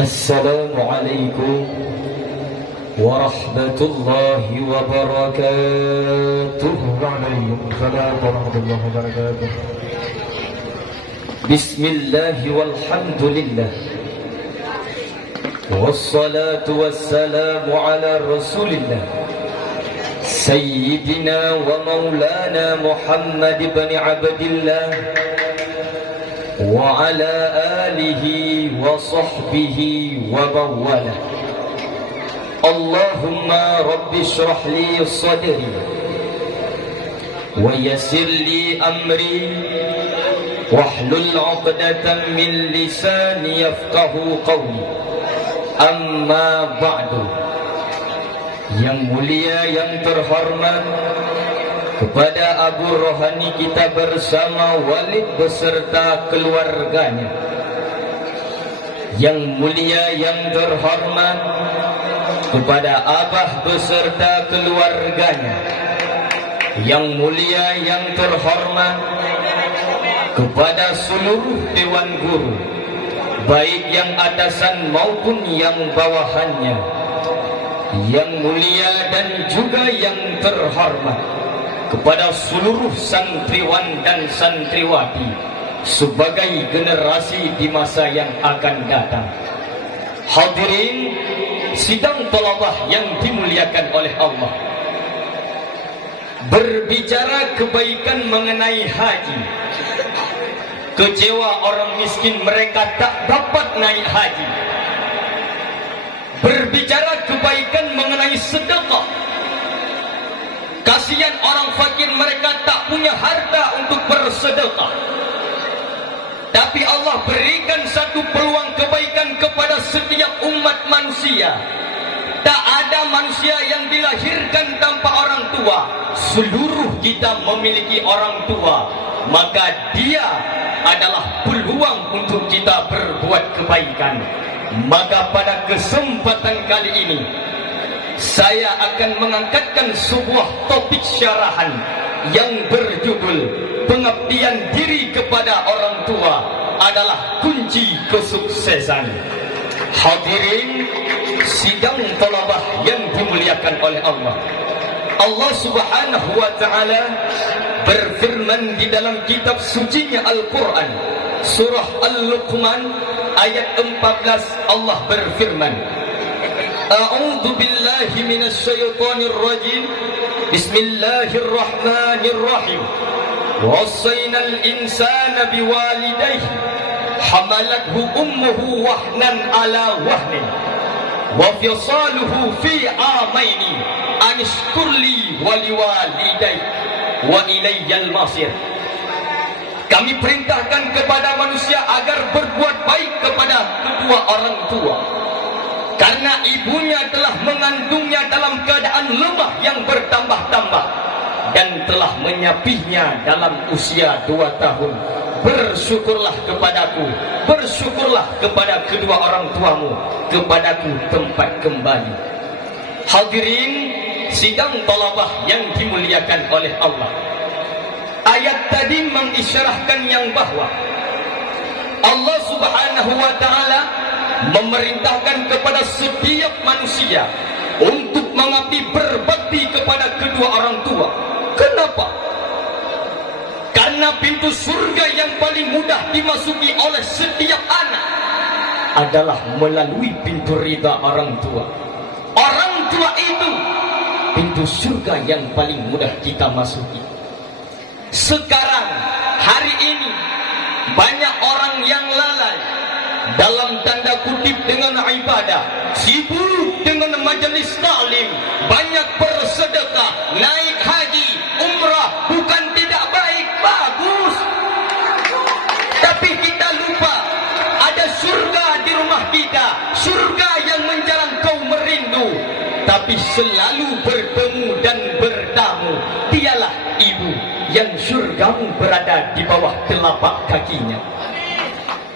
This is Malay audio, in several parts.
Assalamualaikum warahmatullahi wabarakatuh. Waalaikumsalam warahmatullahi wabarakatuh. Bismillah walhamdulillah wassalatu wassalamu ala rasulillah Sayyidina wa maulana Muhammad ibn Abdillah wa ala alihi wa sahbihi wa bawalah. Allahumma rabbi syrah li sadri wa yassir li amri wahlul 'uqdatam min lisani yafqahu qawli. Amma ba'du. Yang mulia, yang terhormat, kepada Abu Rohani kita bersama Walid beserta keluarganya. Yang mulia, yang terhormat, kepada Abah beserta keluarganya. Yang mulia, yang terhormat, kepada seluruh dewan guru, baik yang atasan maupun yang bawahannya. Yang mulia dan juga yang terhormat, kepada seluruh santriwan dan santriwati sebagai generasi di masa yang akan datang. Hadirin sidang thalabah yang dimuliakan oleh Allah, berbicara kebaikan mengenai haji. Kecewa orang miskin mereka tak dapat naik haji. Berbicara kebaikan mengenai sedekah. Kasihan orang fakir, mereka tak punya harta untuk bersedekah. Tapi Allah berikan satu peluang kebaikan kepada setiap umat manusia. Tak ada manusia yang dilahirkan tanpa orang tua. Seluruh kita memiliki orang tua. Maka dia adalah peluang untuk kita berbuat kebaikan. Maka pada kesempatan kali ini saya akan mengangkatkan sebuah topik syarahan yang berjudul pengabdian diri kepada orang tua adalah kunci kesuksesan. Hadirin sidang thalabah yang dimuliakan oleh Allah. Allah Subhanahu wa taala berfirman di dalam kitab sucinya Al-Qur'an, surah Al-Luqman ayat 14. Allah berfirman, A'udzu billahi minasy syaithanir rajim. Bismillahirrahmanirrahim. Wassaynal insana biwalidayhi hamalathu ummuhu wahnan ala wahnin wa fisaluhu fi amaini an ishkur li wa liwalidayya wa ilayyal masir. Kami perintahkan kepada manusia agar berbuat baik kepada kedua orang tua, karena ibunya telah mengandungnya dalam keadaan lemah yang bertambah-tambah dan telah menyapihnya dalam usia 2 tahun. Bersyukurlah kepadaku, bersyukurlah kepada kedua orang tuamu, kepadaku tempat kembali. Hadirin sidang thalabah yang dimuliakan oleh Allah. Ayat tadi mengisyarahkan yang bahwa Allah Subhanahu wa taala memerintahkan kepada setiap manusia untuk mengabdi berbakti kepada kedua orang tua. Kenapa? Karena pintu surga yang paling mudah dimasuki oleh setiap anak adalah melalui pintu ridha orang tua. Orang tua itu pintu surga yang paling mudah kita masuki. Sekarang, hari ini, banyak orang yang lalai dalam tanda kutip dengan ibadah, sibuk dengan majelis taklim, banyak bersedekah, naik haji, umrah. Bukan tidak baik, bagus. Tapi kita lupa ada surga di rumah kita, surga yang menjalan kau merindu. Tapi selalu bertemu dan bertamu, dialah ibu yang surgamu berada di bawah telapak kakinya.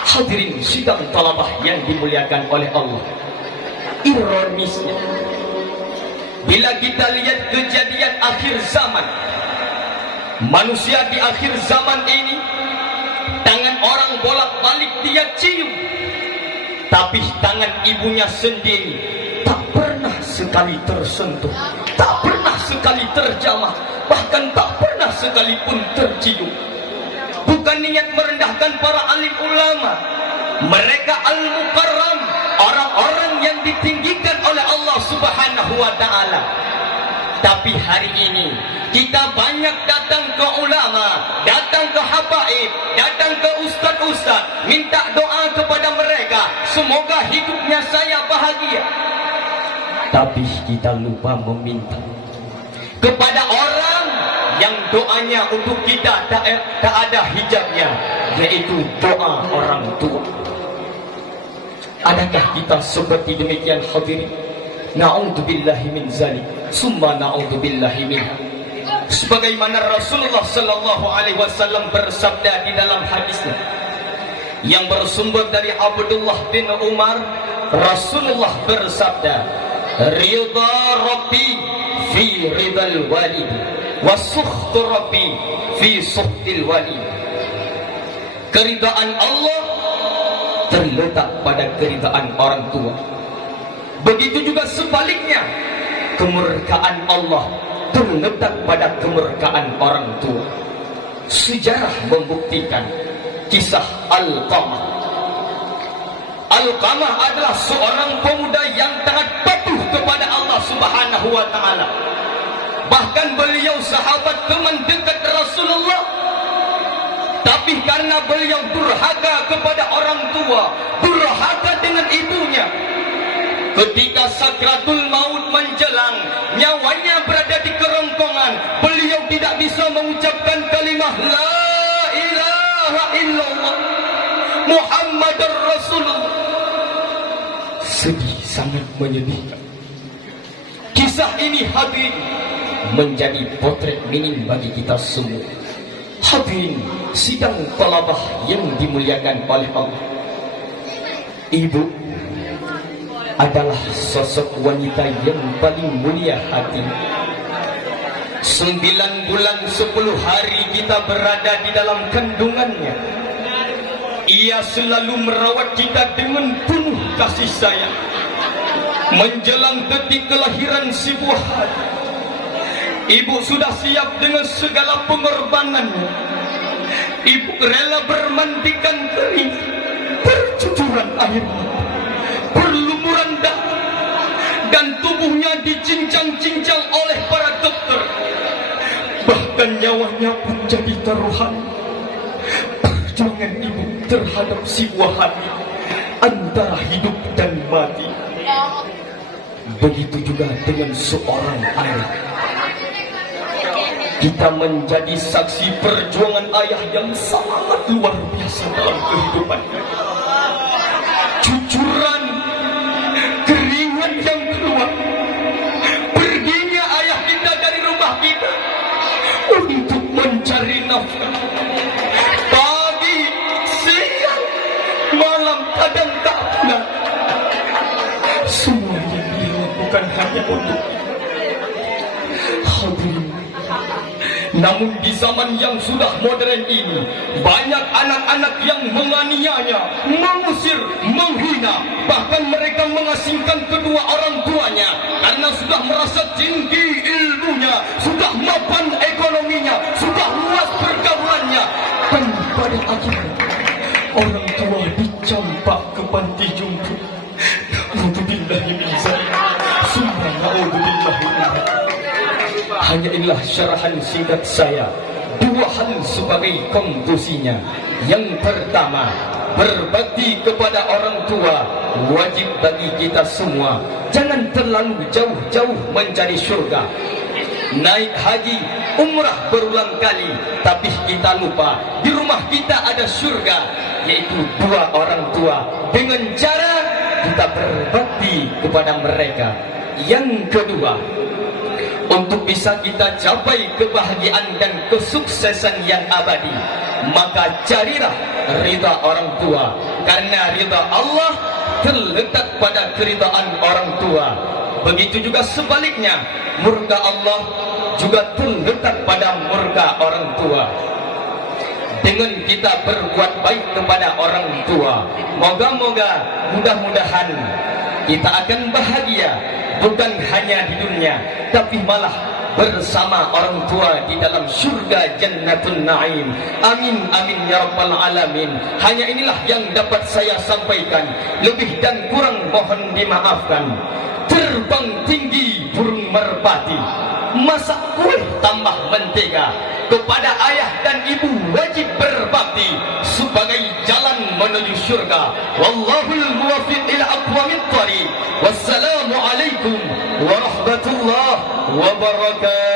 Hadirin sidang thalabah yang dimuliakan oleh Allah. Ironisnya, bila kita lihat kejadian akhir zaman, manusia di akhir zaman ini, tangan orang bolak-balik dia cium, tapi tangan ibunya sendiri tak pernah sekali tersentuh, tak pernah sekali terjamah, bahkan tak pernah sekalipun tercium. Bukan niat merendahkan para alim ulama, mereka al-mukarram, orang-orang yang ditinggikan oleh Allah Subhanahu wa ta'ala. Tapi hari ini kita banyak datang ke ulama, datang ke habaib, datang ke ustaz-ustaz, minta doa kepada mereka, semoga hidupnya saya bahagia. Tapi kita lupa meminta kepada orang yang doanya untuk kita tak ada hijabnya, yaitu doa orang tua. Adakah kita seperti demikian hadirin? Na'udzubillahi min zalik, summa na'udzubillahi minha. Sebagaimana Rasulullah sallallahu alaihi wasallam bersabda di dalam hadisnya yang bersumber dari Abdullah bin Umar, Rasulullah bersabda, "Ridha Rabbi fi ridal walid, wa sukhtu Rabbi fi sukhtil walid." Keridaan Allah terletak pada keridaan orang tua. Begitu juga sebaliknya, kemurkaan Allah terletak pada kemurkaan orang tua. Sejarah membuktikan kisah Alqamah. Alqamah adalah seorang pemuda yang sangat patuh kepada Allah Subhanahu wa ta'ala. Bahkan beliau sahabat teman dekat Rasulullah. Tapi karena beliau durhaka kepada orang tua, durhaka dengan ibunya, ketika sakratul maut menjelang, nyawanya berada di kerongkongan, beliau tidak bisa mengucapkan kalimah la ilaha illallah Muhammadar Rasulullah. Sedih, sangat menyedihkan. Kisah ini hadirin menjadi potret minim bagi kita semua. Hadirin sidang talabah yang dimuliakan oleh Allah, ibu adalah sosok wanita yang paling mulia hati. 9 bulan 10 hari kita berada di dalam kandungannya. Ia selalu merawat kita dengan penuh kasih sayang. Menjelang detik kelahiran si buah hati, ibu sudah siap dengan segala pengorbanannya. Ibu rela bermandikan kering, bercucuran air mata, berlumuran darah, dan tubuhnya dicincang-cincang oleh para dokter. Bahkan nyawanya pun jadi taruhan. Perjuangan ibu terhadap si buah hati antara hidup dan mati. Begitu juga dengan seorang ayah. Kita menjadi saksi perjuangan ayah yang sangat luar biasa dalam kehidupannya. Cucuran keringat yang keluar, perginya ayah kita dari rumah kita untuk mencari nafkah. Pagi, siang, malam, kadang tak pernah. Semua yang dilakukan hanya untuk hadirin. Namun di zaman yang sudah modern ini, banyak anak-anak yang menganiaya, mengusir, menghina, bahkan mereka mengasingkan kedua orang tuanya karena sudah merasa tinggi ilmunya, sudah mapan ekonominya, sudah luas pergaulannya, dan pada akhirnya orang tua dicampak ke panti jompo. Na'udzubillahi min dzalik, summa na'udzubillahi min dzalik. Hanya inilah syarahan singkat saya. 2 hal sebagai konklusinya. Yang pertama, berbakti kepada orang tua wajib bagi kita semua. Jangan terlalu jauh-jauh mencari syurga. Naik haji, umrah berulang kali, tapi kita lupa di rumah kita ada syurga, yaitu 2 orang tua. Dengan cara kita berbakti kepada mereka. Yang kedua, untuk bisa kita capai kebahagiaan dan kesuksesan yang abadi, maka carilah ridha orang tua. Karena ridha Allah terletak pada keridhaan orang tua. Begitu juga sebaliknya, murka Allah juga terletak pada murka orang tua. dengan kita berbuat baik kepada orang tua. Moga-moga mudah-mudahan kita akan bahagia, bukan hanya di dunia, tapi malah bersama orang tua di dalam surga Jannatun Naim. Amin amin ya rabbal alamin. Hanya inilah yang dapat saya sampaikan. Lebih dan kurang mohon dimaafkan. Terbang tinggi burung merpati, masak kue tambah mentega. Kepada ayah dan ibu wajib berbakti sebagai jalan menuju syurga. Wallahul muwaffiq ila aqwamit thariq. Wassalamu alaikum warahmatullahi wabarakatuh.